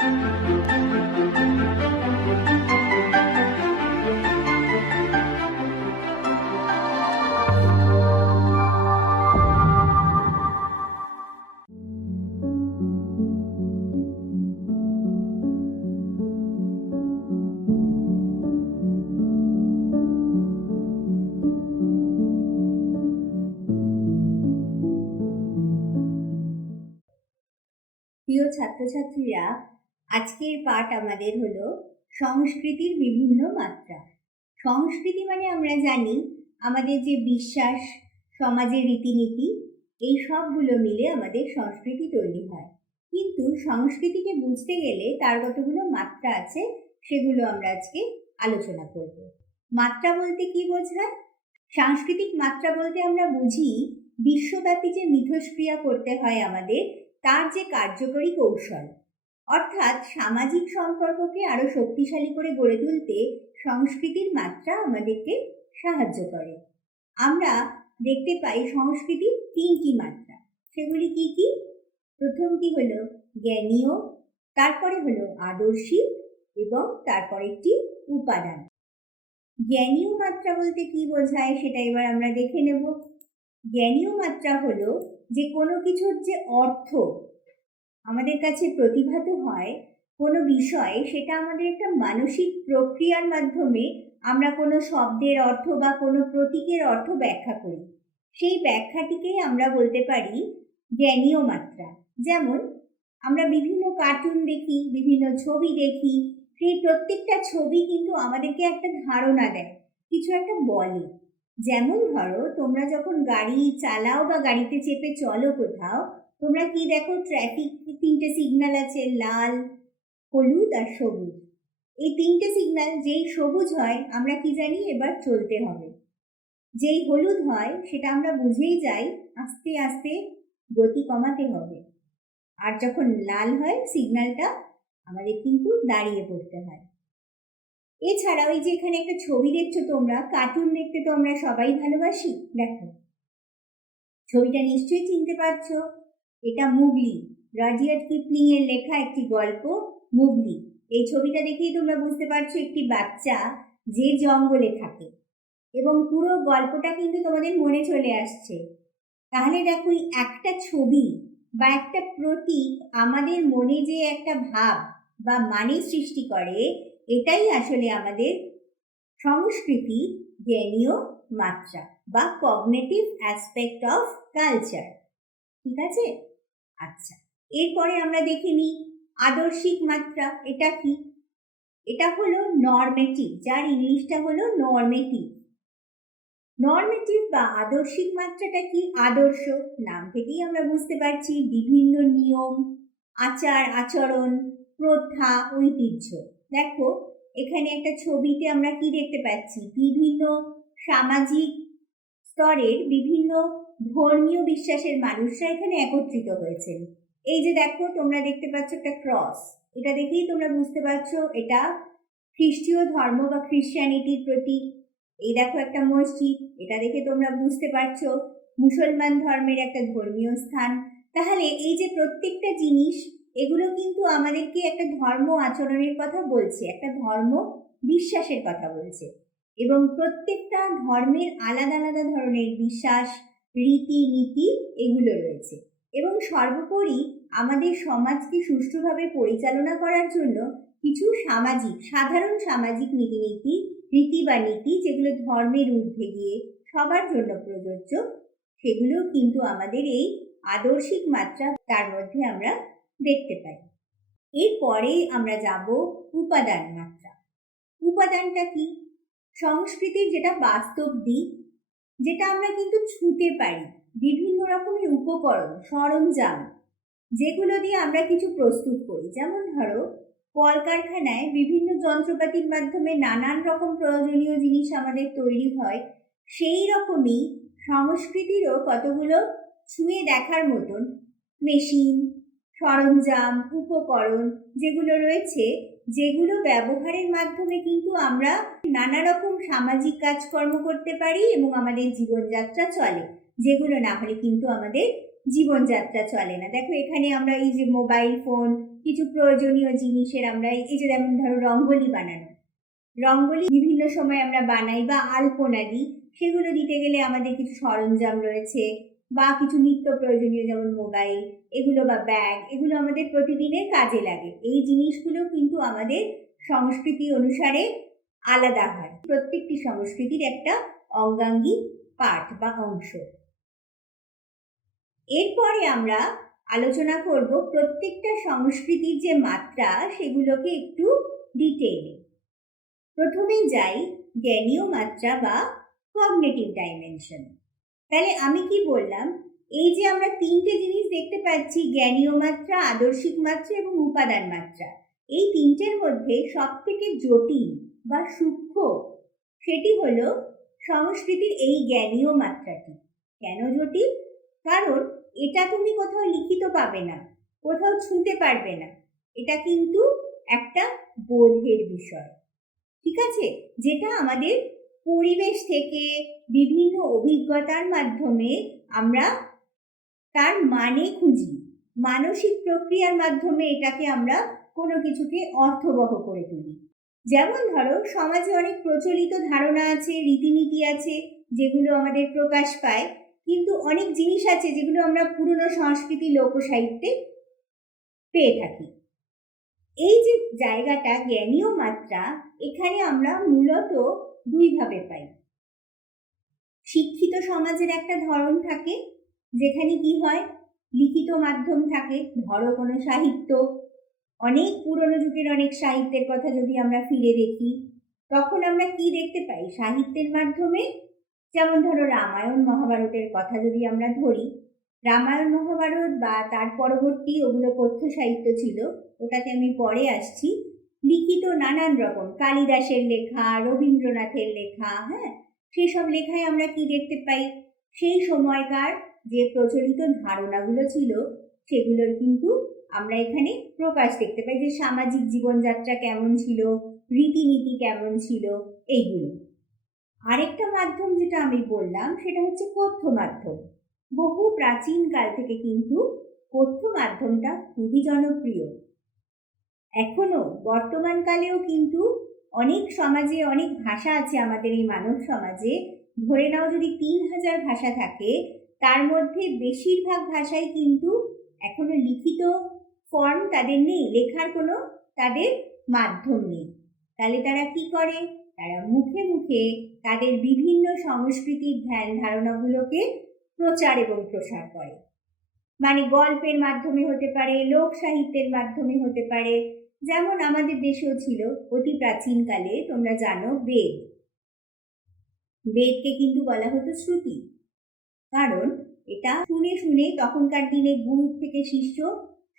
প্রিয় ছাত্রছাত্রীরা, আজকের পাঠ আমাদের হলো সংস্কৃতির বিভিন্ন মাত্রা। সংস্কৃতি মানে আমরা জানি আমাদের যে বিশ্বাস, সমাজের রীতিনীতি, এই সবগুলো মিলে আমাদের সংস্কৃতি তৈরি হয়। কিন্তু সংস্কৃতিকে বুঝতে গেলে তার কতগুলো মাত্রা আছে, সেগুলো আমরা আজকে আলোচনা করব। মাত্রা বলতে কি বোঝায়? সাংস্কৃতিক মাত্রা বলতে আমরা বুঝি বিশ্বব্যাপী যে মিথস্ক্রিয়া করতে হয় আমাদের, তার যে কার্যকরী কৌশল। অর্থাৎ সামাজিক সম্পর্ককে আরো শক্তিশালী করে গড়ে তুলতে সংস্কৃতির মাত্রা আমাদেরকে সাহায্য করে। আমরা দেখতে পাই সংস্কৃতির তিনটি মাত্রা। সেগুলি কি কি? প্রথমটি হলো জ্ঞানীয়, তারপরে হলো আদর্শিক এবং তারপর একটি উপাদান। জ্ঞানীয় মাত্রা বলতে কি বোঝায় সেটা এবার আমরা দেখে নেব। জ্ঞানীয় মাত্রা হলো যে কোনো কিছুর যে অর্থ আমাদের কাছে প্রতিভাত হয় কোনো বিষয়ে, সেটা আমাদের একটা মানসিক প্রক্রিয়ার মাধ্যমে আমরা কোনো শব্দের অর্থ বা কোনো প্রতীকের অর্থ ব্যাখ্যা করি। সেই ব্যাখ্যাটিকেই আমরা বলতে পারি জ্ঞানীয় মাত্রা। যেমন আমরা বিভিন্ন কার্টুন দেখি, বিভিন্ন ছবি দেখি, সেই প্রত্যেকটা ছবি কিন্তু আমাদেরকে একটা ধারণা দেয়, কিছু একটা বলে। যেমন ধরো, তোমরা যখন গাড়ি চালাও বা গাড়িতে চেপে চলো কোথাও, তোমরা কি দেখো? ট্রাফিক তিনটে সিগন্যাল আছে, লাল, হলুদ আর সবুজ। এই তিনটে সিগন্যাল, যেই সবুজ হয় আমরা কি জানি এবার চলতে হবে, যেই হলুদ হয় সেটা আমরা বুঝেই যাই আস্তে আস্তে গতি কমাতে হবে, আর যখন লাল হয় সিগন্যালটা আমাদের কিন্তু দাঁড়িয়ে পড়তে হয়। এছাড়া ওই যে এখানে একটা ছবি দেখছো তোমরা, কার্টুন দেখতে তো আমরা সবাই ভালোবাসি। দেখো, ছবিটা নিশ্চয়ই চিনতে পারছো, এটা মুগলি, রাজিয়ার্ড কিপলিং এর লেখা একটি গল্প মুগলি। এই ছবিটা দেখেই তোমরা বুঝতে পারছো একটি বাচ্চা যে জঙ্গলে থাকে, এবং পুরো গল্পটা কিন্তু তোমাদের মনে চলে আসছে। তাহলে দেখো, একটা ছবি বা একটা প্রতীক আমাদের মনে যে একটা ভাব বা মানে সৃষ্টি করে, এটাই আসলে আমাদের সংস্কৃতি জ্ঞানীয় মাত্রা বা কগনিটিভ অ্যাসপেক্ট অফ কালচার। ঠিক আছে? আচ্ছা, এরপরে আমরা দেখে নিই আদর্শিক মাত্রা। এটা কি? এটা হলো নরমেটিভ, যার ইংলিশটা হলো নরমেটিভ। নরমেটিভ বা আদর্শিক মাত্রাটা কি? আদর্শ, নাম থেকেই আমরা বুঝতে পারছি বিভিন্ন নিয়ম, আচার আচরণ, প্রথা, ঐতিহ্য। দেখো, এখানে একটা ছবিতে আমরা কি দেখতে পাচ্ছি? বিভিন্ন সামাজিক স্তরের বিভিন্ন ধর্মীয় বিশ্বাসের মানুষরা এখানে একত্রিত হয়েছেন। এই যে দেখো, তোমরা দেখতে পাচ্ছ একটা ক্রস, এটা দেখেই তোমরা বুঝতে পারছো এটা খ্রিস্টীয় ধর্ম বা খ্রিস্টানিটির প্রতীক। এই দেখো একটা মসজিদ, এটা দেখে তোমরা বুঝতে পারছো মুসলমান ধর্মের একটা ধর্মীয় স্থান। তাহলে এই যে প্রত্যেকটা জিনিস, এগুলো কিন্তু আমাদেরকে একটা ধর্ম আচরণের কথা বলছে, একটা ধর্ম বিশ্বাসের কথা বলছে, এবং প্রত্যেকটা ধর্মের আলাদা আলাদা ধরনের বিশ্বাস, রীতিনীতি এগুলো রয়েছে। এবং সর্বোপরি আমাদের সমাজকে সুষ্ঠুভাবে পরিচালনা করার জন্য কিছু সাধারণ সামাজিক রীতিনীতি, রীতি বা নীতি, যেগুলো ধর্মের ঊর্ধ্বে গিয়ে সবার জন্য প্রযোজ্য, সেগুলো কিন্তু আমাদের এই আদর্শিক মাত্রা, তার মধ্যে আমরা দেখতে পাই। এরপরে আমরা যাব উপাদান মাত্রা। উপাদানটা কি? সংস্কৃতির যেটা বাস্তব দিক, যেটা আমরা কিন্তু ছুঁতে পারি, বিভিন্ন রকমের উপকরণ, সরঞ্জাম, যেগুলো দিয়ে আমরা কিছু প্রস্তুত করি। যেমন ধরো, কলকারখানায় বিভিন্ন যন্ত্রপাতির মাধ্যমে নানান রকম প্রয়োজনীয় জিনিস আমাদের তৈরি হয়। সেই রকমই সংস্কৃতিরও কতগুলো ছুঁয়ে দেখার মতন মেশিন, সরঞ্জাম, উপকরণ যেগুলো রয়েছে, যেগুলো ব্যবহারের মাধ্যমে কিন্তু আমরা নানা রকম সামাজিক কাজকর্ম করতে পারি এবং আমাদের জীবনযাত্রা চলে, যেগুলো না হলে কিন্তু আমাদের জীবনযাত্রা চলে না। দেখো এখানে আমরা এই যে মোবাইল ফোন, কিছু প্রয়োজনীয় জিনিসের আমরা এই যে যেমন ধরো রঙ্গোলি বানানো, রঙ্গোলি বিভিন্ন সময় আমরা বানাই বা আলপনা দিই, সেগুলো দিতে গেলে আমাদের কিছু সরঞ্জাম রয়েছে বা কিছু নিত্য প্রয়োজনীয় যেমন মোবাইল এগুলো বা ব্যাগ, এগুলো আমাদের প্রতিদিনের কাজে লাগে। এই জিনিসগুলো কিন্তু আমাদের সংস্কৃতি অনুসারে আলাদা হয়, প্রত্যেকটি সংস্কৃতির একটা অঙ্গাঙ্গী পার্ট বা অংশ। এরপরে আমরা আলোচনা করব প্রত্যেকটা সংস্কৃতির যে মাত্রা সেগুলোকে একটু ডিটেইলে। প্রথমেই যাই জ্ঞানীয় মাত্রা বা কগনিটিভ ডাইমেনশন। তাহলে আমি কি বললাম, এই যে আমরা তিনটে জিনিস দেখতে পাচ্ছি, জ্ঞানীয় মাত্রা, আদর্শিক মাত্রা এবং উপাদান মাত্রা, এই তিনটের মধ্যে সব থেকে জটিল বা সূক্ষ্ম সেটি হলো সংস্কৃতির এই জ্ঞানীয় মাত্রাটি। কেন জটিল? কারণ এটা তুমি কোথাও লিখিত পাবে না, কোথাও ছুঁতে পারবে না, এটা কিন্তু একটা বোধের বিষয়, ঠিক আছে, যেটা আমাদের পরিবেশ থেকে বিভিন্ন অভিজ্ঞতার মাধ্যমে আমরা তার মানে খুঁজি, মানসিক প্রক্রিয়ার মাধ্যমে এটাকে আমরা কোনো কিছুকে অর্থবহ করে তুলি। যেমন ধরো সমাজে অনেক প্রচলিত ধারণা আছে, রীতিনীতি আছে, যেগুলো আমাদের প্রকাশ পায়, কিন্তু অনেক জিনিস আছে যেগুলো আমরা পুরনো সংস্কৃতি লোকসাহিত্যে পেয়ে থাকি। এই যে জায়গাটা জ্ঞানীয় মাত্রা, এখানে আমরা মূলত দুইভাবে পাই। শিক্ষিত সমাজের একটা ধরন থাকে, যেখানে কি হয়, লিখিত মাধ্যম থাকে, ধরো কোনো সাহিত্য, অনেক পুরনো যুগের অনেক সাহিত্যের কথা যদি আমরা ফিরে দেখি, তখন আমরা কি দেখতে পাই, সাহিত্যের মাধ্যমে, যেমন ধরো রামায়ণ মহাভারতের কথা যদি আমরা ধরি, রামায়ণ মহাভারত বা তার পরবর্তী ওগুলো পথ্য সাহিত্য ছিল, ওটাতে আমি পরে আসছি, লিখিত নানান রকম কালিদাসের লেখা, রবীন্দ্রনাথের লেখা, হ্যাঁ, সেই সব লেখায় আমরা কি দেখতে পাই, সেই সময়কার যে প্রচলিত ধারণাগুলো ছিল সেগুলোর কিন্তু আমরা এখানে প্রকাশ দেখতে পাই, যে সামাজিক জীবনযাত্রা কেমন ছিল, রীতিনীতি কেমন ছিল, এইগুলো। আরেকটা মাধ্যম যেটা আমি বললাম সেটা হচ্ছে কথ্য মাধ্যম। বহু প্রাচীন কাল থেকে কিন্তু কথ্য মাধ্যমটা খুবই জনপ্রিয়। এখনো বর্তমান কালেও কিন্তু অনেক সমাজে অনেক ভাষা আছে আমাদের এই মানব সমাজে, ধরে নাও যদি 3000 ভাষা থাকে, তার মধ্যে বেশিরভাগ ভাষাই কিন্তু এখনো লিখিত ফর্ম তাদের নেই, লেখার কোনো তাদের মাধ্যম নেই। তাহলে তারা কি করে, তারা মুখে মুখে তাদের বিভিন্ন সংস্কৃতির ধ্যান ধারণাগুলোকে প্রচার এবং প্রসার করে। মানে গল্পের মাধ্যমে হতে পারে, লোক সাহিত্যের মাধ্যমে হতে পারে। যেমন আমাদের দেশেও ছিল অতি প্রাচীনকালে, তোমরা জানো, বেদ। বেদকে কিন্তু বলা হতো শ্রুতি, কারণ এটা শুনে শুনে, তখনকার দিনে গুরু থেকে শিষ্য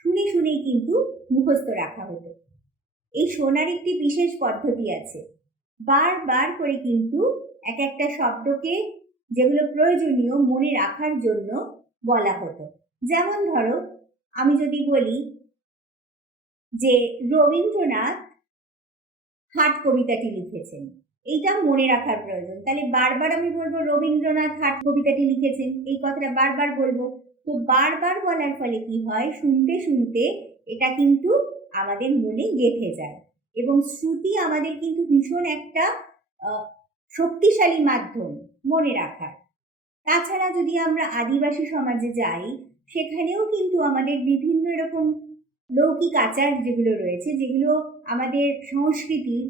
শুনে শুনেই কিন্তু মুখস্থ রাখা হতো। এই শোনার একটি বিশেষ পদ্ধতি আছে, বারবার করে কিন্তু এক একটা শব্দকে, যেগুলো প্রয়োজনীয় মনে রাখার জন্য বলা হতো। যেমন ধরো আমি যদি বলি যে রবীন্দ্রনাথ হাট কবিতাটি লিখেছেন, এইটা মনে রাখার প্রয়োজন, তাহলে বারবার আমি বলবো রবীন্দ্রনাথ হাট কবিতাটি লিখেছেন, এই কথাটা বারবার বলবো। তো বারবার বলার ফলে কি হয়, শুনতে শুনতে এটা কিন্তু আমাদের মনে গেঁথে যায়, এবং শ্রুতি আমাদের কিন্তু ভীষণ একটা শক্তিশালী মাধ্যম মনে রাখার। তাছাড়া যদি আমরা আদিবাসী সমাজে যাই, সেখানেও কিন্তু আমাদের বিভিন্ন রকম লৌকিক আচার যেগুলো রয়েছে, যেগুলো আমাদের সংস্কৃতির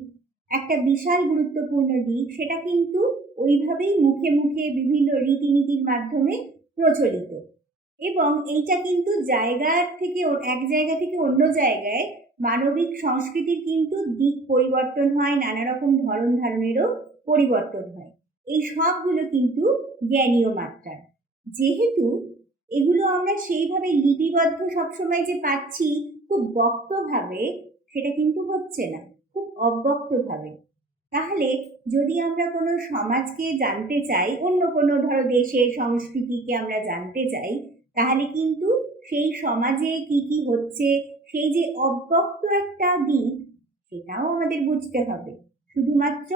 একটা বিশাল গুরুত্বপূর্ণ দিক, সেটা কিন্তু ওইভাবেই মুখে মুখে বিভিন্ন রীতিনীতির মাধ্যমে প্রচলিত, এবং এইটা কিন্তু জায়গার থেকে এক জায়গা থেকে অন্য জায়গায় মানবিক সংস্কৃতির কিন্তু দিক পরিবর্তন হয়, নানা রকম ধরন ধারণেরও পরিবর্তন হয়। এই সবগুলো কিন্তু জ্ঞানীয় মাত্রা। যেহেতু এগুলো আমরা সেইভাবে লিপিবদ্ধ সবসময় যে পাচ্ছি খুব বক্তভাবে, সেটা কিন্তু হচ্ছে না, খুব অব্যক্তভাবে। তাহলে যদি আমরা কোনো সমাজকে জানতে চাই, অন্য কোনো ধরো দেশের সংস্কৃতিকে আমরা জানতে চাই, তাহলে কিন্তু সেই সমাজে কি কি হচ্ছে, সেই যে অব্যক্ত একটা দিক, সেটাও আমাদের বুঝতে হবে। শুধুমাত্র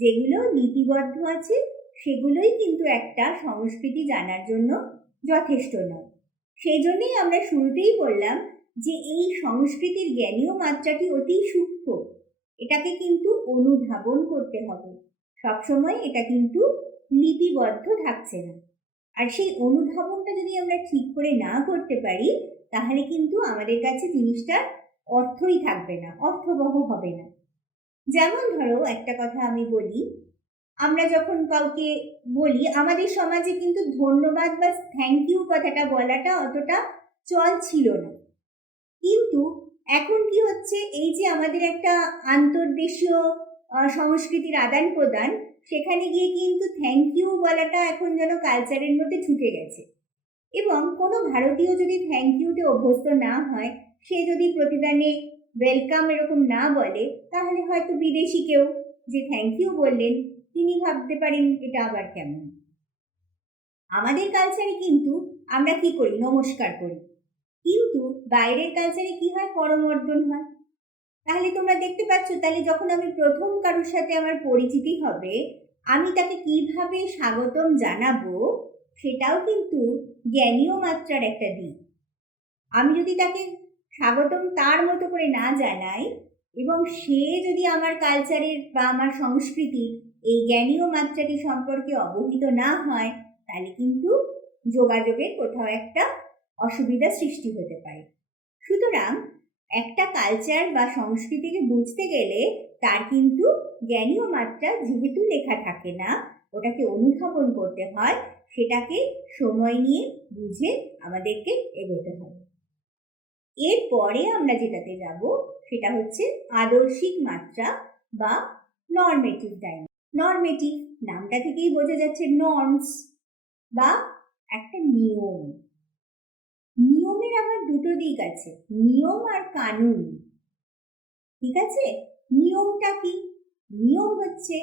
যেগুলো লিপিবদ্ধ আছে সেগুলোই কিন্তু একটা সংস্কৃতি জানার জন্য যথেষ্ট নয়। সেই জন্যই আমরা শুরুতেই বললাম যে এই সংস্কৃতির জ্ঞানীয় মাত্রাটি অতি সূক্ষ্ম। এটাকে কিন্তু অনুধাবন করতে হবে, সবসময় এটা কিন্তু লিপিবদ্ধ থাকছে না। আর সেই অনুধাবনটা যদি আমরা ঠিক করে না করতে পারি, তাহলে কিন্তু আমাদের কাছে জিনিসটার অর্থই থাকবে না, অর্থবহ হবে না। যেমন ধরো একটা কথা আমি বলি, আমরা যখন কাউকে বলি, আমাদের সমাজে কিন্তু ধন্যবাদ বা থ্যাংক ইউ কথাটা বলাটা অতটা চল ছিল না। কিন্তু এখন কি হচ্ছে, এই যে আমাদের একটা আন্তর্দেশীয় সংস্কৃতির আদান প্রদান, সেখানে গিয়ে কিন্তু থ্যাংক ইউ বলাটা এখন যেন কালচারের মধ্যে ঢুকে গেছে। এবং কোনো ভারতীয় যদি থ্যাংক ইউতে অভ্যস্ত না হয়, সে যদি প্রতিদানে ওয়েলকাম এরকম না বলে, তাহলে হয়তো বিদেশি কেউ যে থ্যাংক ইউ বললেন তিনি ভাবতে পারেন এটা আবার কেমন। আমাদের কালচারে কিন্তু আমরা কি করি, নমস্কার করি, কিন্তু বাইরের কালচারে কি হয়, করমর্দন হয়। তাহলে তোমরা দেখতে পাচ্ছ, তাহলে যখন আমি প্রথম কারোর সাথে আমার পরিচিতি হবে, আমি তাকে কিভাবে স্বাগতম জানাবো, সেটাও কিন্তু জ্ঞানীয় মাত্রার একটা দিক। আমি যদি তাকে স্বাগতম তার মতো করে না জানাই, এবং সে যদি আমার কালচারের বা আমার সংস্কৃতির এই জ্ঞানীয় মাত্রাটি সম্পর্কে অবহিত না হয়, তাহলে কিন্তু যোগাযোগের কোথাও একটা অসুবিধা সৃষ্টি হতে পারে। সুতরাং একটা কালচার বা সংস্কৃতিকে বুঝতে গেলে তার কিন্তু জ্ঞানীয় মাত্রা যেহেতু লেখা থাকে না, ওটাকে অনুধাবন করতে হয়, সেটাকে সময় নিয়ে বুঝে আমাদেরকে এগোতে হবে। এরপরে আমরা যেটাতে যাব সেটা হচ্ছে আদর্শিক মাত্রা বা নর্মেটিভ ডাইমেনশন। নর্মেটিভ নামটা থেকেই বোঝা যাচ্ছে নর্মস বা একটা নিয়ম। নিয়মের আবার দুটো দিক আছে, নিয়ম আর কানুন। ঠিক আছে, নিয়মটা কি? নিয়ম হচ্ছে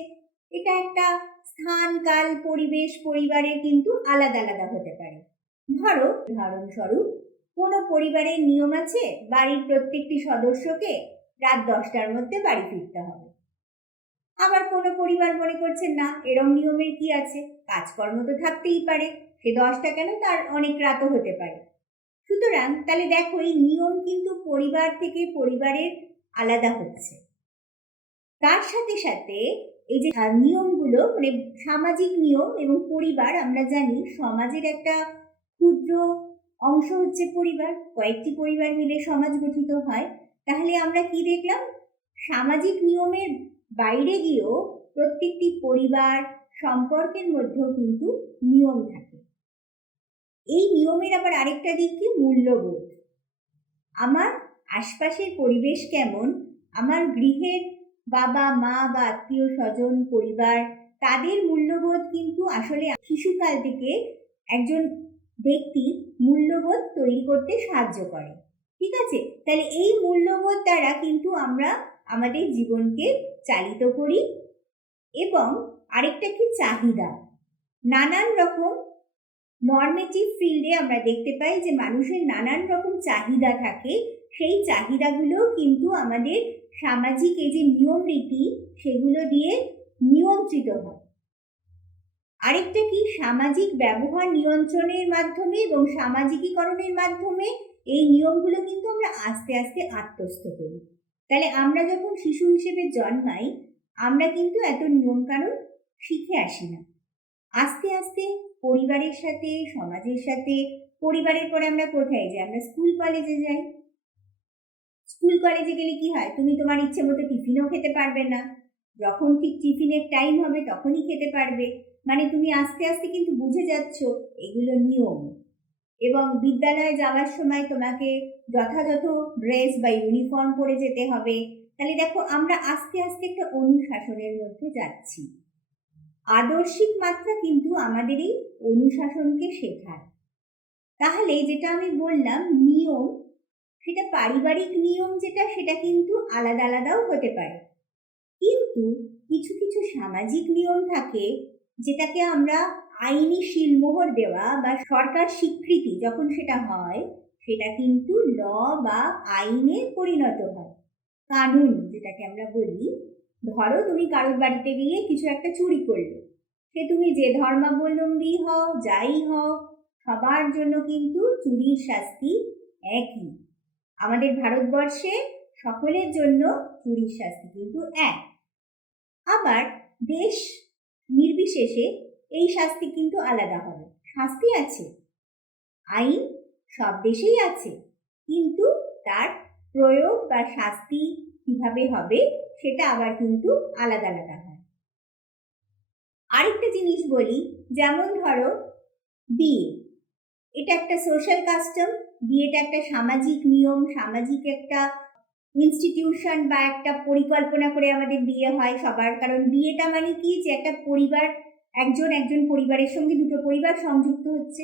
এটা একটা স্থান, কাল, পরিবেশ, পরিবারের কিন্তু আলাদা আলাদা হতে পারে। ধরো উদাহরণস্বরূপ, কোনো পরিবারের নিয়ম আছে বাড়ির প্রত্যেকটি সদস্যকে রাত 10টার মধ্যে বাড়ি ফিরতে হবে। আবার কোনো পরিবার মনে করছে না, এরম নিয়মের কি আছে, কাজকর্ম তো থাকতেই পারে, সে 10টা কেন, তার অনেক রাতও হতে পারে। সুতরাং তাহলে দেখো, এই নিয়ম কিন্তু পরিবার থেকে পরিবারের আলাদা হচ্ছে। তার সাথে সাথে এই যে নিয়মগুলো, মানে সামাজিক নিয়ম এবং পরিবার, আমরা জানি সমাজের একটা ক্ষুদ্র অংশ হচ্ছে পরিবার, কয়েকটি পরিবার মিলে সমাজ গঠিত হয়। তাহলে আমরা কি দেখলাম, সামাজিক নিয়মের বাইরে গিয়েও প্রত্যেকটি পরিবার সম্পর্কের মধ্যেও কিন্তু নিয়ম থাকে। এই নিয়মের আবার আরেকটা দিক কি, মূল্যবোধ। আমার আশপাশের পরিবেশ কেমন, আমার গৃহের বাবা মা বা আত্মীয় স্বজন পরিবার, তাদের মূল্যবোধ কিন্তু আসলে শিশুকাল থেকে একজন ব্যক্তির মূল্যবোধ তৈরি করতে সাহায্য করে। ঠিক আছে, তাহলে এই মূল্যবোধ দ্বারা কিন্তু আমরা আমাদের জীবনকে চালিত করি। এবং আরেকটা কি, চাহিদা। নানান রকম নর্মেটিভ ফিল্ডে আমরা দেখতে পাই যে মানুষের নানান রকম চাহিদা থাকে, সেই চাহিদাগুলো কিন্তু আমাদের সামাজিক এই যে নিয়ম রীতি, সেগুলো দিয়ে নিয়ন্ত্রিত হয়। আরেকটা কি, সামাজিক ব্যবহার নিয়ন্ত্রণের মাধ্যমে এবং সামাজিকীকরণের মাধ্যমে এই নিয়মগুলো কিন্তু আমরা আস্তে আস্তে আত্মস্থ করি। তাহলে আমরা যখন শিশু হিসেবে জন্মাই, আমরা কিন্তু এত নিয়মকানুন শিখে আসি না। আস্তে আস্তে পরিবারের সাথে, সমাজের সাথে, পরিবারের পরে আমরা কোথায় যাই, আমরা স্কুল কলেজে যাই। স্কুল কলেজে গেলে কি হয়, তুমি তোমার ইচ্ছে মতো টিফিনও খেতে পারবে না, যখন ঠিক টিফিনের টাইম হবে তখনই খেতে পারবে। মানে তুমি আস্তে আস্তে কিন্তু বুঝে যাচ্ছ এগুলো নিয়ম। এবং বিদ্যালয়ে যাওয়ার সময় তোমাকে যথাযথ ড্রেস বা ইউনিফর্ম পরে যেতে হবে। তাহলে দেখো, আমরা আস্তে আস্তে একটা অনুশাসনের মধ্যে যাচ্ছি। আদর্শিক মাত্রা কিন্তু আমাদের এই অনুশাসনকে শেখায়। তাহলে যেটা আমি বললাম নিয়ম, সেটা পারিবারিক নিয়ম যেটা, সেটা কিন্তু আলাদা আলাদাও হতে পারে। কিন্তু কিছু কিছু সামাজিক নিয়ম থাকে যেটাকে আমরা আইনি শিলমোহর দেওয়া বা সরকার স্বীকৃতি যখন সেটা হয়, সেটা কিন্তু ল বা আইনে পরিণত হয়। কানুন যেটাকে আমরা বলি, ধরো তুমি কারোর বাড়িতে গিয়ে কিছু একটা চুরি করলে, সে তুমি যে ধর্মাবলম্বী হও, যাই হও, সবার জন্য কিন্তু চুরির শাস্তি একই। আমাদের ভারতবর্ষে সকলের জন্য চুরির শাস্তি কিন্তু এক। আবার দেশ নির্বিশেষে এই শাস্তি কিন্তু আলাদা হবে। শাস্তি আছে, আইন সব দেশেই আছে, কিন্তু তার প্রয়োগ বা শাস্তি কিভাবে হবে সেটা আবার কিন্তু আলাদা আলাদা হয়। আরেকটা জিনিস বলি, যেমন ধরো বিয়ে, এটা একটা সোশ্যাল কাস্টম। বিয়েটা একটা সামাজিক নিয়ম, সামাজিক একটা ইনস্টিটিউশন বা একটা পরিকল্পনা করে আমাদের বিয়ে হয় সবার। কারণ বিয়েটা মানে কি, যে একটা পরিবার, একজন পরিবারের সঙ্গে দুটো পরিবার সংযুক্ত হচ্ছে।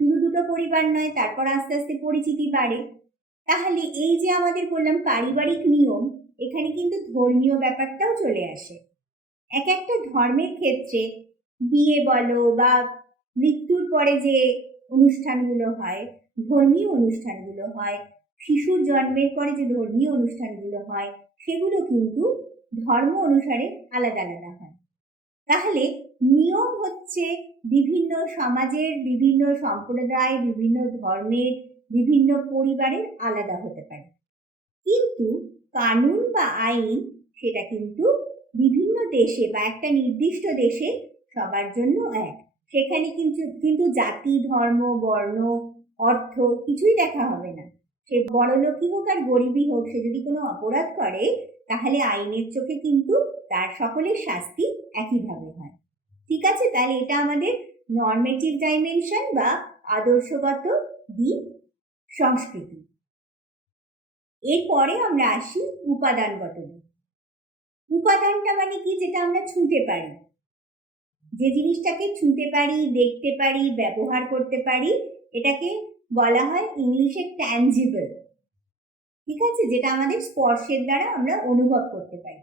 শুধু দুটো পরিবার নয়, তারপর আস্তে আস্তে পরিচিতি বাড়ে। তাহলে এই যে আমাদের বললাম পারিবারিক নিয়ম, এখানে কিন্তু ধর্মীয় ব্যাপারটাও চলে আসে। এক একটা ধর্মের ক্ষেত্রে বিয়ে বলো বা মৃত্যুর পরে যে অনুষ্ঠানগুলো হয়, ধর্মীয় অনুষ্ঠানগুলো হয়, শিশুর জন্মের পরে যে ধর্মীয় অনুষ্ঠানগুলো হয়, সেগুলো কিন্তু ধর্ম অনুসারে আলাদা আলাদা হয়। তাহলে নিয়ম হচ্ছে বিভিন্ন সমাজের, বিভিন্ন সম্প্রদায়, বিভিন্ন ধর্মের, বিভিন্ন পরিবারের আলাদা হতে পারে, কিন্তু কানুন বা আইন সেটা কিন্তু বিভিন্ন দেশে বা একটা নির্দিষ্ট দেশে সবার জন্য এক। সেখানে কিন্তু জাতি, ধর্ম, বর্ণ, অর্থ কিছুই দেখা হবে না। সে বড়লোকই হোক আর গরিবই হোক, সে যদি কোনো অপরাধ করে তাহলে আইনের চোখে কিন্তু তার সকলের শাস্তি একইভাবে হয়। ঠিক আছে, তাহলে এটা আমাদের নর্মেটিভ ডাইমেনশন বা আদর্শগত দিক সংস্কৃতি। এরপরে আমরা আসি উপাদানগত দিক। উপাদানটা মানে কি, যেটা আমরা ছুঁতে পারি, যে জিনিসটাকে ছুঁতে পারি, দেখতে পারি, ব্যবহার করতে পারি, এটাকে বলা হয় ইংলিশে ট্যাঞ্জিবল। ঠিক আছে, যেটা আমাদের স্পর্শের দ্বারা আমরা অনুভব করতে পারি।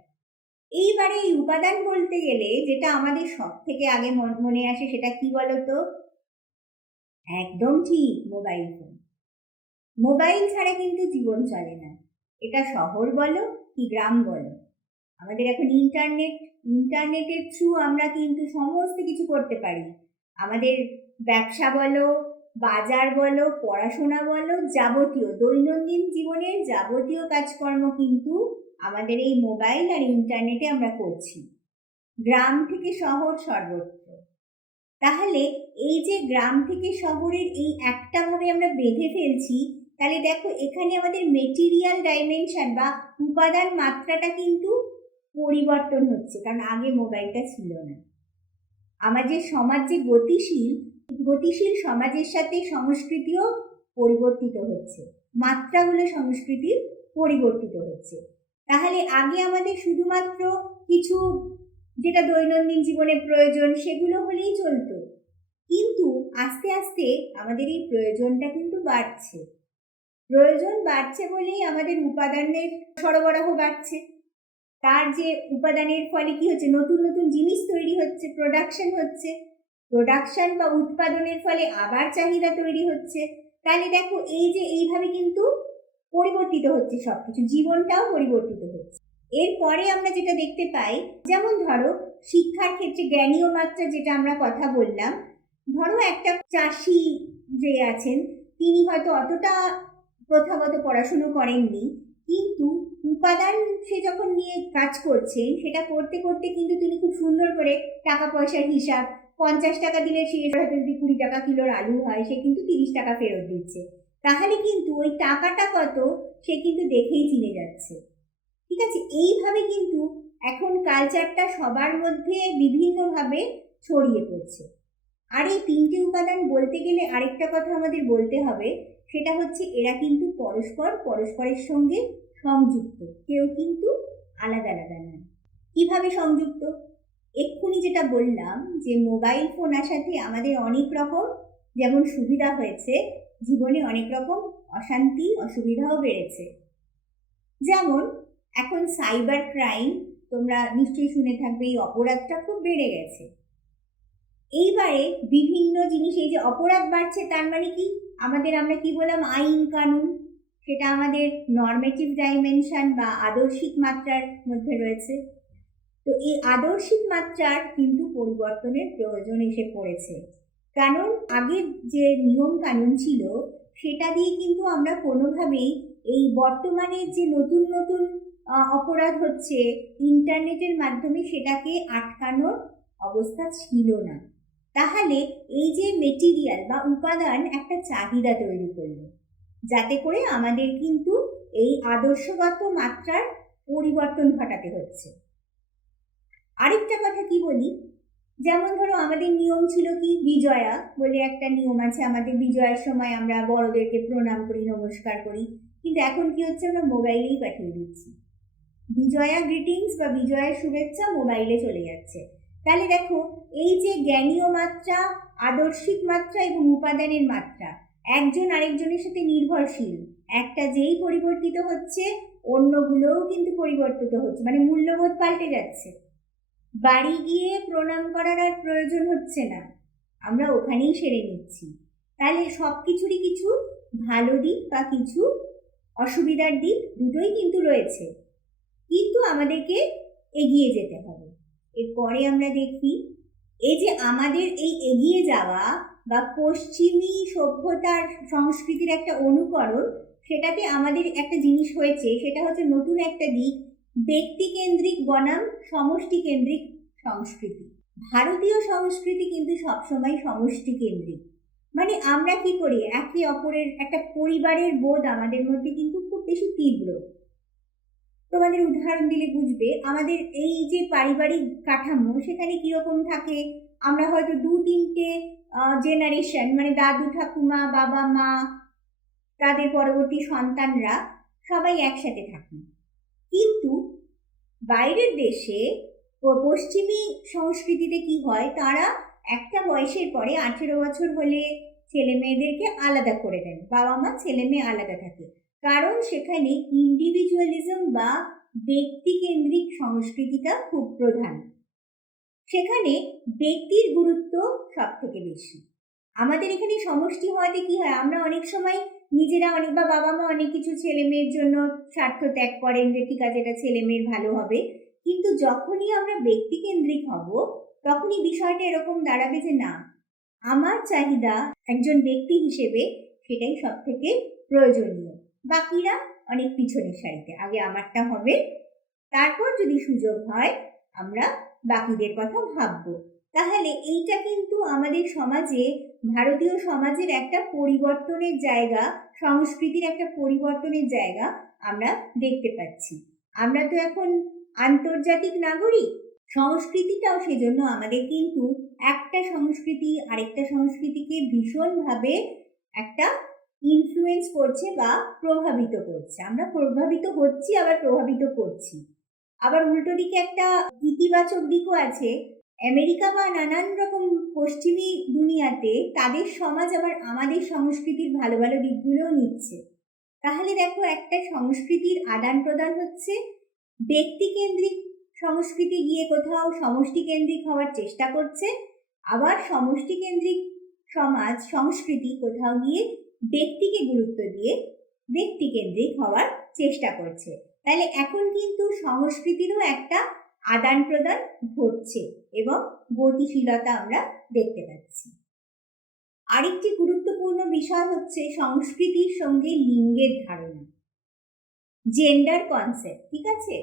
এইবারে এই উপাদান বলতে গেলে যেটা আমাদের সব থেকে আগে মনে আসে সেটা কি বলতো? একদম ঠিক, মোবাইল ফোন। মোবাইল ছাড়া কিন্তু জীবন চলে না। এটা শহর বলো কি গ্রাম বলো, আমাদের এখন ইন্টারনেটের থ্রু আমরা কিন্তু সমস্ত কিছু করতে পারি। আমাদের ব্যবসা বলো, বাজার বলো, পড়াশোনা বলো, যাবতীয় দৈনন্দিন জীবনের যাবতীয় কাজকর্ম কিন্তু আমাদের এই মোবাইল আর ইন্টারনেটে আমরা করছি, গ্রাম থেকে শহর সর্বত্র। তাহলে এই যে গ্রাম থেকে শহরের এই একটা ভাবে আমরা বেঁধে ফেলছি, তাহলে দেখো এখানে আমাদের মেটেরিয়াল ডাইমেনশন বা উপাদান মাত্রাটা কিন্তু পরিবর্তন হচ্ছে, কারণ আগে মোবাইলটা ছিল না। আমাদের সমাজ যে গতিশীল সমাজের সাথে সংস্কৃতিও পরিবর্তিত হচ্ছে, মাত্রাগুলো সংস্কৃতির পরিবর্তিত হচ্ছে। তাহলে আগে আমাদের শুধুমাত্র কিছু যেটা দৈনন্দিন জীবনে প্রয়োজন সেগুলো হলেই চলতো, কিন্তু আস্তে আস্তে আমাদের এই প্রয়োজনটা কিন্তু বাড়ছে। প্রয়োজন বাড়ছে বলেই আমাদের উপাদানের সরবরাহ বাড়ছে। তার যে উপাদানের ফলে কি হচ্ছে, নতুন নতুন জিনিস তৈরি হচ্ছে, প্রোডাকশন বা উৎপাদনের ফলে আবার চাহিদা তৈরি হচ্ছে। তাহলে দেখো এই যে এইভাবে কিন্তু পরিবর্তিত হচ্ছে সবকিছু, জীবনটাও পরিবর্তিত হচ্ছে। এরপরে আমরা যেটা দেখতে পাই, যেমন ধরো শিক্ষার ক্ষেত্রে জ্ঞানীয় মাত্রা যেটা আমরা কথা বললাম, ধরো একটা চাষি যে আছেন তিনি হয়তো অতটা প্রথাগত পড়াশুনো করেননি, কিন্তু উপাদান সে যখন নিয়ে কাজ করছেন সেটা করতে করতে কিন্তু তিনি খুব সুন্দর করে টাকা পয়সার হিসাব, 50 টাকা দিলে সে হয়তো যদি 20 টাকা কিলোর আলু হয় সে কিন্তু 30 টাকা ফেরত দিচ্ছে। তাহলে কিন্তু ওই টাকাটা কত সে কিন্তু দেখেই চিনে যাচ্ছে। ঠিক আছে, এইভাবে কিন্তু এখন কালচারটা সবার মধ্যে বিভিন্নভাবে ছড়িয়ে পড়ছে। আর এই তিনটে উপাদান বলতে গেলে আরেকটা কথা আমাদের বলতে হবে, সেটা হচ্ছে এরা কিন্তু পরস্পরের সঙ্গে সংযুক্ত, কেউ কিন্তু আলাদা আলাদা নয়। কিভাবে সংযুক্ত? এক্ষুনি যেটা বললাম যে মোবাইল ফোন আসাতে আমাদের অনেক রকম যেমন সুবিধা হয়েছে, জীবনে অনেক রকম অশান্তি অসুবিধাও বেড়েছে। যেমন এখন সাইবার ক্রাইম, তোমরা নিশ্চয়ই শুনে থাকবে, এই অপরাধটা খুব বেড়ে গেছে। এইবারে বিভিন্ন জিনিস, এই যে অপরাধ বাড়ছে তার মানে কি, আমরা কি বললাম, আইন কানুন, সেটা আমাদের নর্মেটিভ ডাইমেনশন বা আদর্শিক মাত্রার মধ্যে রয়েছে। তো এই আদর্শিক মাত্রার কিন্তু পরিবর্তনের প্রয়োজন এসে পড়েছে। কারণ আগের যে নিয়ম কানুন ছিল সেটা দিয়ে কিন্তু আমরা কোনোভাবেই এই বর্তমানের যে নতুন নতুন অপরাধ হচ্ছে ইন্টারনেটের মাধ্যমে সেটাকে আটকানোর অবস্থা ছিল না। তাহলে এই যে মেটেরিয়াল বা উপাদান একটা চাহিদা তৈরি করলো, যাতে করে আমাদের কিন্তু এই আদর্শগত মাত্রার পরিবর্তন ঘটাতে হচ্ছে। আরেকটা কথা কি বলি, যেমন ধরো আমাদের নিয়ম ছিল কি, বিজয়া বলে একটা নিয়ম আছে, আমাদের বিজয়ার সময় আমরা বড়দেরকে প্রণাম করি, নমস্কার করি। কিন্তু এখন কি হচ্ছে, আমরা মোবাইলেই পাঠিয়ে দিচ্ছি বিজয়া গ্রিটিংস বা বিজয়ার শুভেচ্ছা, মোবাইলে চলে যাচ্ছে। তাহলে দেখো, এই যে জ্ঞানীয় মাত্রা, আদর্শিক মাত্রা এবং উপাদানের মাত্রা একজন আরেকজনের সাথে নির্ভরশীল, একটা যেই পরিবর্তিত হচ্ছে অন্যগুলোও কিন্তু পরিবর্তিত হচ্ছে, মানে মূল্যবোধ পাল্টে যাচ্ছে। বাড়ি গিয়ে প্রণাম করার আর প্রয়োজন হচ্ছে না, আমরা ওখানেই সেরে নিচ্ছি। তাহলে সব কিছুরই কিছু ভালো দিক বা কিছু অসুবিধার দিক দুটোই কিন্তু রয়েছে, কিন্তু আমাদেরকে এগিয়ে যেতে হবে। এরপরে আমরা দেখি, এই যে আমাদের এই এগিয়ে যাওয়া বা পশ্চিমী সভ্যতার সংস্কৃতির একটা অনুকরণ, সেটাতে আমাদের একটা জিনিস হয়েছে, সেটা হচ্ছে নতুন একটা দিক, ব্যক্তিকেন্দ্রিক বনাম সমষ্টি কেন্দ্রিক সংস্কৃতি। ভারতীয় সংস্কৃতি কিন্তু সবসময় সমষ্টি কেন্দ্রিক, মানে আমরা কি করি, একে অপরের একটা পরিবারের বোধ আমাদের মধ্যে কিন্তু খুব বেশি তীব্র। তোমাদের উদাহরণ দিলে বুঝবে, আমাদের এই যে পারিবারিক কাঠামো সেখানে কিরকম থাকে, আমরা হয়তো 2-3টে জেনারেশন, মানে দাদু ঠাকুমা, বাবা মা, তাদের পরবর্তী সন্তানরা সবাই একসাথে থাকি। কিন্তু বাইরের দেশে পশ্চিমী সংস্কৃতিতে কি হয়, তারা একটা বয়সের পরে 18 বছর হলে ছেলে মেয়েদেরকে আলাদা করে দেন, বাবা মা ছেলে মেয়ে আলাদা থাকে, কারণ সেখানে ইন্ডিভিজুয়ালিজম বা ব্যক্তিকেন্দ্রিক সংস্কৃতিটা খুব প্রধান। সেখানে ব্যক্তির গুরুত্ব সব থেকে বেশি। আমাদের এখানে সমষ্টি হওয়াতে কি হয়, আমরা অনেক সময় নিজেরা অনেক, বা বাবা মা অনেক কিছু ছেলে মেয়ের জন্য স্বার্থ ত্যাগ করেন যে ঠিক আছে এটা ছেলে মেয়ের ভালো হবে, কিন্তু যখনই আমরা ব্যক্তিকেন্দ্রিক হব তখনই বিষয়টা এরকম দাঁড়াবে যে না, আমার চাহিদা একজন ব্যক্তি হিসেবে সেটাই সব থেকে প্রয়োজনীয়, বাকিরা অনেক পিছনের সারিতে, আগে আমারটা হবে, তারপর যদি সুযোগ হয় আমরা বাকিদের কথা ভাববো। তাহলে এইটা কিন্তু আমাদের সমাজে, ভারতীয় সমাজের একটা পরিবর্তনের জায়গা, সংস্কৃতির একটা পরিবর্তনের জায়গা আমরা দেখতে পাচ্ছি। আমরা তো এখন আন্তর্জাতিক নাগরিক, সংস্কৃতিটাও সেজন্য আমাদের কিন্তু একটা সংস্কৃতি আরেকটা সংস্কৃতিকে ভীষণভাবে একটা ইনফ্লুয়েন্স করছে বা প্রভাবিত করছে। আমরা প্রভাবিত হচ্ছি, আবার প্রভাবিত করছি। আবার উল্টো দিকে একটা ইতিবাচক দিকও আছে, আমেরিকা বা নানান রকম পশ্চিমী দুনিয়াতে তাদের সমাজ আবার আমাদের সংস্কৃতির ভালো ভালো দিকগুলোও নিচ্ছে। তাহলে দেখো, একটা সংস্কৃতির আদান প্রদান হচ্ছে, ব্যক্তিকেন্দ্রিক সংস্কৃতি গিয়ে কোথাও সমষ্টি কেন্দ্রিক হওয়ার চেষ্টা করছে, আবার সমষ্টি কেন্দ্রিক সমাজ সংস্কৃতি কোথাও গিয়ে ব্যক্তিকে গুরুত্ব দিয়ে ব্যক্তিকেন্দ্রিক হওয়ার চেষ্টা করছে। তাহলে এখন কিন্তু সংস্কৃতিরও একটা আদান প্রদান ঘটছে এবং গতিশীলতা আমরা দেখতে পাচ্ছি। আরেকটি গুরুত্বপূর্ণ বিষয় হচ্ছে সংস্কৃতির সঙ্গে লিঙ্গের ধারণা, জেন্ডার কনসেপ্ট। ঠিক আছে,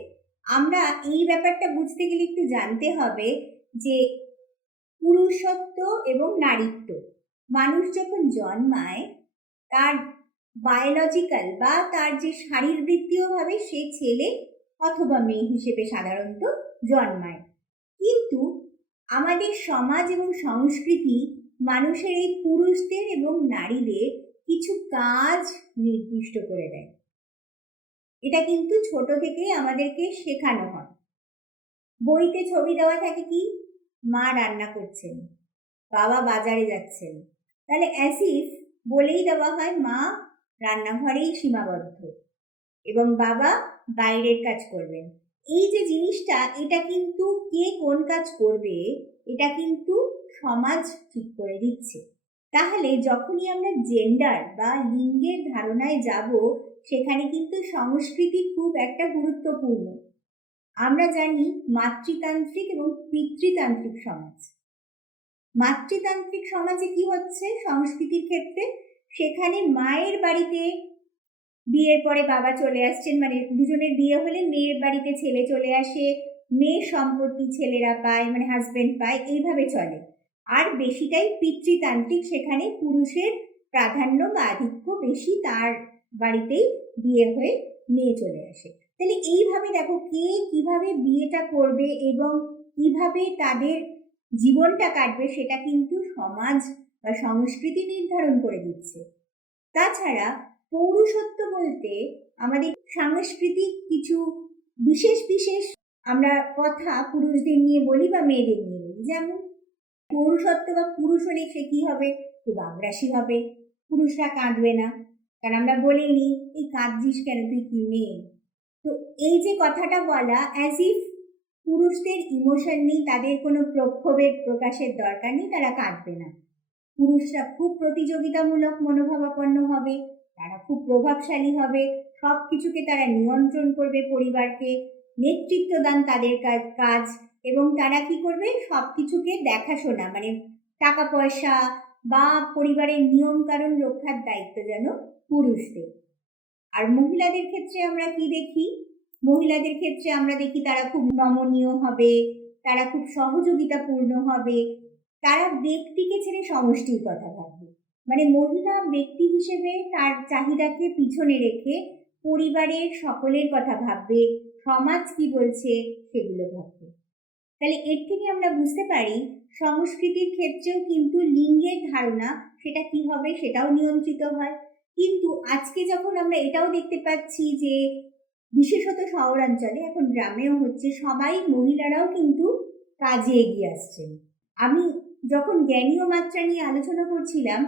আমরা এই ব্যাপারটা বুঝতে গেলে একটু জানতে হবে যে পুরুষত্ব এবং নারীত্ব, মানুষ যখন জন্মায় তার বায়োলজিক্যাল বা তার যে শারীরবৃত্তীয়ভাবে সে ছেলে অথবা মেয়ে হিসেবে সাধারণত জন্মায়, কিন্তু আমাদের সমাজ এবং সংস্কৃতি মানুষের এই পুরুষদের এবং নারীদের কিছু কাজ নির্দিষ্ট করে দেয়। এটা কিন্তু ছোট থেকেই আমাদেরকে শেখানো হয়। বইতে ছবি দেওয়া থাকে কি, মা রান্না করছেন, বাবা বাজারে যাচ্ছেন, তাহলে অ্যাসিফ বলেই দেওয়া হয় মা রান্নাঘরেই সীমাবদ্ধ এবং বাবা বাইরের কাজ করবেন। এই যে জিনিসটা, এটা কিন্তু কে কোন কাজ করবে এটা কিন্তু সমাজ ঠিক করে দিচ্ছে। তাহলে যখনই আমরা জেন্ডার বা লিঙ্গের ধারণায় যাব, সেখানে কিন্তু সংস্কৃতি খুব একটা গুরুত্বপূর্ণ। আমরা জানি মাতৃতান্ত্রিক এবং পিতৃতান্ত্রিক সমাজ, মাতৃতান্ত্রিক সমাজে কি হচ্ছে সংস্কৃতির ক্ষেত্রে, সেখানে মায়ের বাড়িতে বিয়ের পরে বাবা চলে আসছেন, মানে দুজনের বিয়ে হলে মেয়ের বাড়িতে ছেলে চলে আসে, মেয়ের সম্পত্তি ছেলেরা পায়, মানে হাজবেন্ড পায়, এইভাবে চলে। আর বেশিটাই পিতৃতান্ত্রিক, সেখানে পুরুষের প্রাধান্য বা আধিক্য বেশি, তার বাড়িতেই বিয়ে হয়ে মেয়ে চলে আসে। তাহলে এইভাবে দেখো কে কিভাবে বিয়েটা করবে এবং কিভাবে তাদের জীবনটা কাটবে সেটা কিন্তু সমাজ বা সংস্কৃতি নির্ধারণ করে দিচ্ছে। তাছাড়া পৌরুষত্ব বলতে আমাদের সাংস্কৃতিক কিছু বিশেষ বিশেষ আমরা কথা পুরুষদের নিয়ে বলি বা মেয়েদের নিয়ে বলি। যেমন পৌরুষত্ব বা পুরুষ হলে সে কি হবে, খুব আগ্রাসী হবে, পুরুষরা কাঁদবে না, কারণ আমরা বলিনি এই কাঁদছিস কেন, তুই কি মেয়ে। তো এই যে কথাটা বলা, অ্যাজ ইফ পুরুষদের ইমোশন নেই, তাদের কোনো প্রক্ষোভের প্রকাশের দরকার নেই, তারা কাঁদবে না। পুরুষরা খুব প্রতিযোগিতামূলক মনোভাবাপন্ন হবে, তারা খুব প্রভাবশালী হবে, সব কিছুকে তারা নিয়ন্ত্রণ করবে, পরিবারকে নেতৃত্ব দান তাদের কাজ, এবং তারা কি করবে সব কিছুকে দেখাশোনা, মানে টাকা পয়সা বা পরিবারের নিয়ম কানুন রক্ষার দায়িত্ব যেন পুরুষদের। আর মহিলাদের ক্ষেত্রে আমরা কি দেখি, মহিলাদের ক্ষেত্রে আমরা দেখি তারা খুব নমনীয় হবে, তারা খুব সহযোগিতাপূর্ণ হবে, তারা ব্যক্তিকে ছেড়ে সমষ্টির কথা ভাববে, মানে মহিলা ব্যক্তি হিসেবে তার চাহিদাকে পিছনে রেখে পরিবারের সকলের কথা ভাববে, সমাজ কি বলছে সেগুলো ভাববে। তাহলে এর থেকে আমরা বুঝতে পারি সংস্কৃতির ক্ষেত্রেও কিন্তু লিঙ্গের ধারণা সেটা কি হবে সেটাও নিয়ন্ত্রিত হয়। কিন্তু আজকে যখন আমরা এটাও দেখতে পাচ্ছি যে বিশেষত শহরাঞ্চলে, এখন গ্রামেও হচ্ছে, সবাই মহিলারাও কিন্তু কাজে এগিয়ে আসছেন। আমি যখন জ্ঞানীয় মাত্রা নিয়ে আলোচনা করছিলাম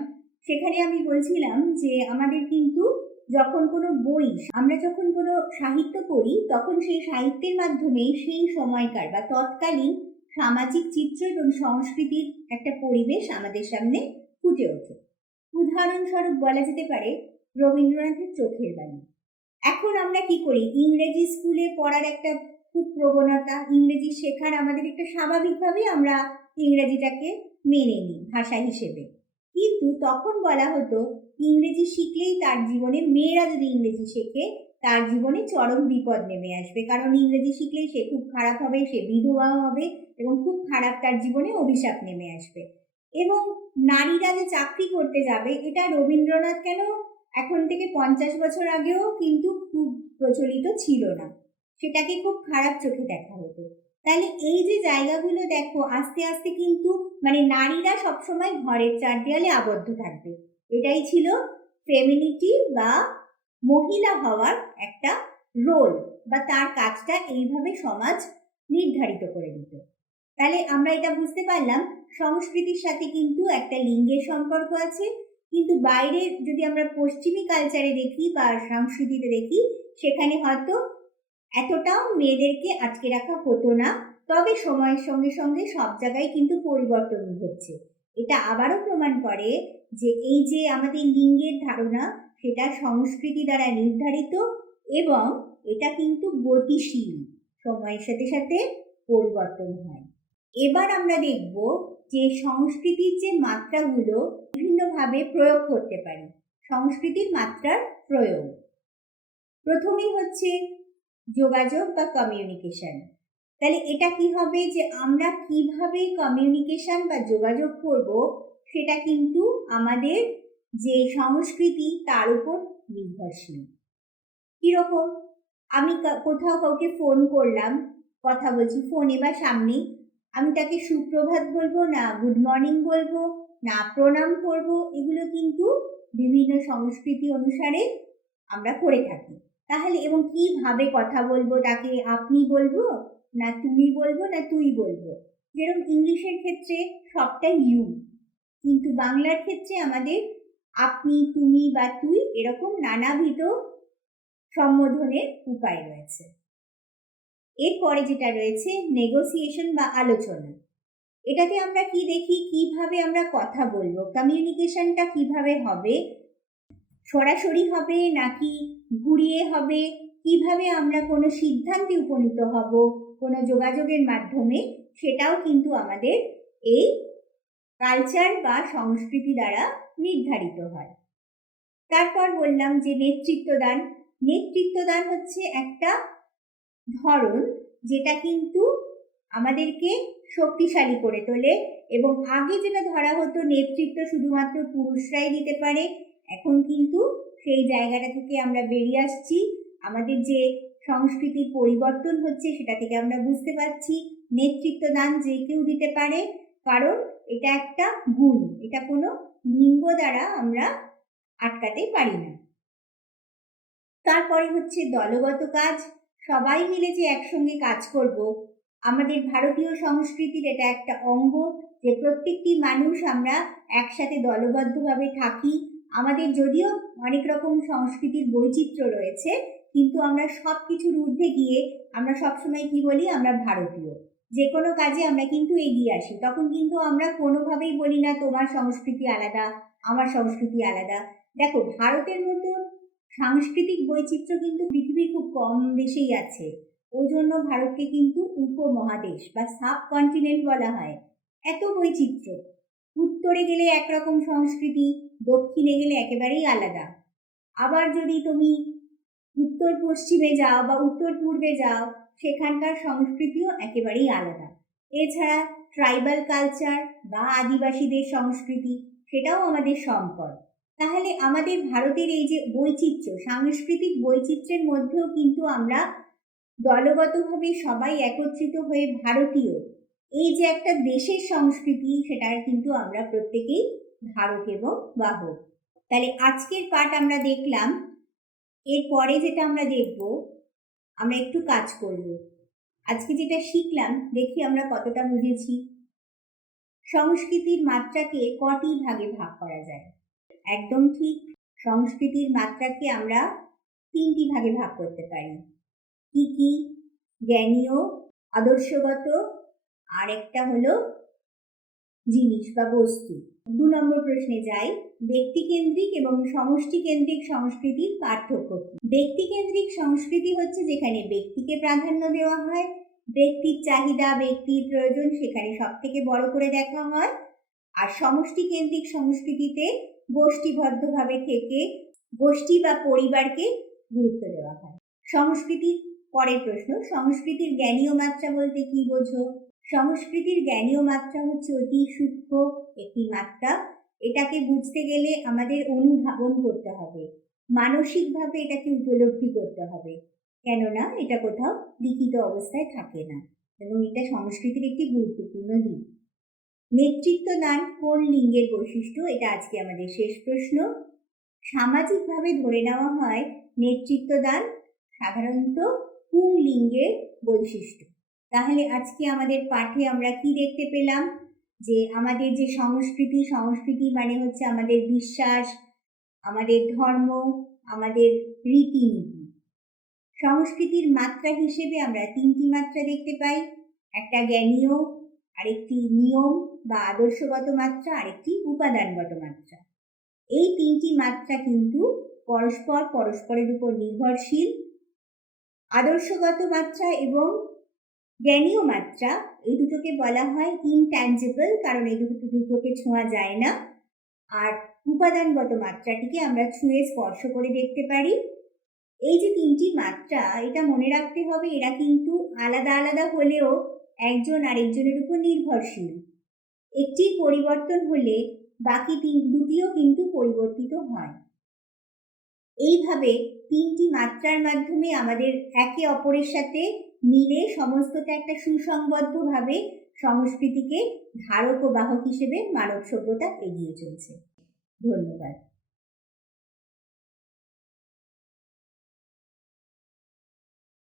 সেখানে আমি বলছিলাম যে আমাদের কিন্তু যখন কোনো বই, আমরা যখন কোনো সাহিত্য পড়ি তখন সেই সাহিত্যের মাধ্যমে সেই সময়কার বা তৎকালীন সামাজিক চিত্র এবং সংস্কৃতির একটা পরিবেশ আমাদের সামনে ফুটে ওঠে। উদাহরণস্বরূপ বলা যেতে পারে রবীন্দ্রনাথের চোখের বাণী। এখন আমরা কি করি, ইংরেজি স্কুলে পড়ার একটা খুব প্রবণতা, ইংরেজি শেখার আমাদের একটা স্বাভাবিকভাবেই আমরা ইংরেজিটাকে মেনে নিই ভাষা হিসেবে। কিন্তু তখন বলা হতো ইংরেজি শিখলেই তার জীবনে, মেয়েরা যদি ইংরেজি শেখে তার জীবনে চরম বিপদ নেমে আসবে, কারণ ইংরেজি শিখলেই সে খুব খারাপ হবে, সে বিধবা হবে এবং খুব খারাপ তার জীবনে অভিশাপ নেমে আসবে। এবং নারীরা যে চাকরি করতে যাবে, এটা রবীন্দ্রনাথ কেন, এখন থেকে 50 বছর আগেও কিন্তু খুব প্রচলিত ছিল না, সেটাকে খুব খারাপ চোখে দেখা হতো। তাহলে এই যে জায়গাগুলো দেখো আস্তে আস্তে কিন্তু, মানে নারীরা সবসময় ঘরের চার দেয়ালে আবদ্ধ থাকবে, এটাই ছিল ফেমিনিটি বা মহিলা হওয়ার একটা রোল, বা তার কাজটা এইভাবে সমাজ নির্ধারিত করে দিত। তাহলে আমরা এটা বুঝতে পারলাম সংস্কৃতির সাথে কিন্তু একটা লিঙ্গের সম্পর্ক আছে, কিন্তু বাইরে যদি আমরা পশ্চিমী কালচারে দেখি বা সংস্কৃতিতে দেখি সেখানে হয়তো এতটাও মেয়েদেরকে আটকে রাখা হতো না, তবে সময়ের সঙ্গে সঙ্গে সব জায়গায় কিন্তু পরিবর্তন হচ্ছে। এটা আবারও প্রমাণ করে যে এই যে আমাদের লিঙ্গের ধারণা সেটা সংস্কৃতি দ্বারা নির্ধারিত এবং এটা কিন্তু গতিশীল, সময়ের সাথে সাথে পরিবর্তন হয়। এবার আমরা দেখব যে সংস্কৃতির যে মাত্রাগুলো বিভিন্নভাবে প্রয়োগ করতে পারি, সংস্কৃতির মাত্রার প্রয়োগ। প্রথমেই হচ্ছে যোগাযোগ বা কমিউনিকেশন। তাহলে এটা কি হবে যে আমরা কিভাবে কমিউনিকেশন বা যোগাযোগ করব সেটা কিন্তু আমাদের যে সংস্কৃতি তার উপর নির্ভরশীল। কিরকম, আমি কোথাও কাউকে ফোন করলাম, কথা বলছি ফোনে বা সামনে, আমি তাকে সুপ্রভাত বলবো না গুড মর্নিং বলবো না প্রণাম করব, এগুলো কিন্তু বিভিন্ন সংস্কৃতি অনুসারে আমরা করে থাকি। তাহলে এবং কিভাবে কথা বলবো, তাকে আপনি বলবো না তুমি বলবো না তুই বলবো, যেরকম ইংলিশের ক্ষেত্রে সবটাই ইউ, কিন্তু বাংলার ক্ষেত্রে আমাদের আপনি তুমি বা তুই এরকম নানাবিধ সম্বোধনের উপায় রয়েছে। এরপরে যেটা রয়েছে নেগোসিয়েশন বা আলোচনা। এটাতে আমরা কি দেখি, কিভাবে আমরা কথা বলবো, কমিউনিকেশনটা কিভাবে হবে, সরাসরি হবে নাকি ঘুরিয়ে হবে, কিভাবে আমরা কোনো সিদ্ধান্তে উপনীত হব কোনো যোগাযোগের মাধ্যমে, সেটাও কিন্তু আমাদের এই কালচার বা সংস্কৃতি দ্বারা নির্ধারিত হয়। তারপর বললাম যে নেতৃত্বদান। নেতৃত্বদান হচ্ছে একটা ধরন যেটা কিন্তু আমাদেরকে শক্তিশালী করে তোলে, এবং আগে যেটা ধরা হতো নেতৃত্ব শুধুমাত্র পুরুষরাই দিতে পারে, এখন কিন্তু সেই জায়গাটা থেকে আমরা বেরিয়ে আসছি। আমাদের যে সংস্কৃতির পরিবর্তন হচ্ছে সেটা থেকে আমরা বুঝতে পারছি নেতৃত্বদান যে কেউ দিতে পারে, কারণ এটা একটা গুণ, এটা কোনো লিঙ্গ দ্বারা আমরা আটকাতে পারি না। তারপরে হচ্ছে দলগত কাজ। সবাই মিলে যে একসঙ্গে কাজ করব, আমাদের ভারতীয় সংস্কৃতির এটা একটা অঙ্গ যে প্রত্যেকটি মানুষ আমরা একসাথে দলবদ্ধভাবে থাকি। আমাদের যদিও অনেক রকম সংস্কৃতির বৈচিত্র্য রয়েছে, কিন্তু আমরা সব কিছুর ঊর্ধ্বে গিয়ে আমরা সবসময় কি বলি, আমরা ভারতীয়। যে কোনো কাজে আমরা কিন্তু এগিয়ে আসি, তখন কিন্তু আমরা কোনোভাবেই বলি না তোমার সংস্কৃতি আলাদা, আমার সংস্কৃতি আলাদা। দেখো, ভারতের মতন সাংস্কৃতিক বৈচিত্র্য কিন্তু পৃথিবীর খুব কম দেশেই আছে। ওই জন্য ভারতকে কিন্তু উপমহাদেশ বা সাবকন্টিনেন্ট বলা হয়। এত বৈচিত্র্য, উত্তরে গেলে একরকম সংস্কৃতি, দক্ষিণে গেলে একেবারেই আলাদা। আবার যদি তুমি উত্তর পশ্চিমে যাও বা উত্তর পূর্বে যাও, সেখানকার সংস্কৃতিও একেবারেই আলাদা। এছাড়া ট্রাইবাল কালচার বা আদিবাসীদের সংস্কৃতি, সেটাও আমাদের সম্পদ। তাহলে আমাদের ভারতের এই যে বৈচিত্র্য, সাংস্কৃতিক বৈচিত্র্যের মধ্যেও কিন্তু আমরা দলগতভাবে সবাই একত্রিত হয়ে ভারতীয়, এই যে একটা দেশের সংস্কৃতি, সেটার কিন্তু আমরা প্রত্যেকেই ধারক এবং বাহক। তাহলে আজকের পাঠ আমরা দেখলাম। এরপরে যেটা আমরা দেখব, আমরা একটু কাজ করব। আজকে যেটা শিখলাম, দেখি আমরা কতটা বুঝেছি। সংস্কৃতির মাত্রাকে কটি ভাগে ভাগ করা যায়? একদম ঠিক, সংস্কৃতির মাত্রাকে আমরা 3টি ভাগে ভাগ করতে পারি। কি কি? জ্ঞানীয়, আদর্শগত, আর একটা হলো জিনিস বা বস্তু। 2 নম্বর প্রশ্নে যাই। ব্যক্তিকেন্দ্রিক এবং সমষ্টিকেন্দ্রিক সংস্কৃতির পার্থক্য কি? ব্যক্তিকেন্দ্রিক সংস্কৃতি হচ্ছে যেখানে ব্যক্তিকে প্রাধান্য দেওয়া হয়, ব্যক্তির চাহিদা, ব্যক্তির প্রয়োজন সেখানে সব থেকে বড় করে দেখা হয়। আর সমষ্টিকেন্দ্রিক সংস্কৃতিতে গোষ্ঠীবদ্ধভাবে থেকে গোষ্ঠী বা পরিবারকে গুরুত্ব দেওয়া হয়। সংস্কৃতির পরের প্রশ্ন, সংস্কৃতির জ্ঞানীয় মাত্রা বলতে কি বোঝো? সংস্কৃতির জ্ঞানীয় মাত্রা হচ্ছে অতি সূক্ষ্ম একটি মাত্রা। এটাকে বুঝতে গেলে আমাদের অনুধাবন করতে হবে, মানসিকভাবে এটাকে উপলব্ধি করতে হবে, কেননা এটা কোথাও লিখিত অবস্থায় থাকে না, এবং এটা সংস্কৃতির একটি গুরুত্বপূর্ণ দিক। নেতৃত্বদান কোন লিঙ্গের বৈশিষ্ট্য? এটা আজকে আমাদের শেষ প্রশ্ন। সামাজিকভাবে ধরে নেওয়া হয় নেতৃত্বদান সাধারণত পুংলিঙ্গের বৈশিষ্ট্য। তাহলে আজকে আমাদের পাঠে আমরা কি দেখতে পেলাম? যে আমাদের যে সংস্কৃতি মানে হচ্ছে আমাদের বিশ্বাস, আমাদের ধর্ম, আমাদের রীতিনীতি। সংস্কৃতির মাত্রা হিসেবে আমরা 3টি মাত্রা দেখতে পাই, একটা জ্ঞানীয়, আরেকটি নিয়ম বা আদর্শগত মাত্রা, আরেকটি উপাদানগত মাত্রা। এই 3টি মাত্রা কিন্তু পরস্পরের উপর নির্ভরশীল। আদর্শগত মাত্রা এবং জ্ঞানীয় মাত্রা, এই দুটোকে বলা হয় ইনট্যাঞ্জিবল, কারণ এই দুটোকে ছোঁয়া যায় না। আর উপাদানগত মাত্রাটিকে আমরা ছুঁয়ে স্পর্শ করে দেখতে পারি। এই যে 3টি মাত্রা, এটা মনে রাখতে হবে, এরা কিন্তু আলাদা আলাদা হলেও একজন আরেকজনের উপর নির্ভরশীল। একটির পরিবর্তন হলে বাকি দুটিও কিন্তু পরিবর্তিত হয়। এইভাবে 3টি মাত্রার মাধ্যমে আমাদের একে অপরের সাথে মিলে সমস্তটা একটা সুসংবদ্ধভাবে সংস্কৃতিকে ধারক ও বাহক হিসেবে মানব সভ্যতা এগিয়ে চলছে। ধন্যবাদ।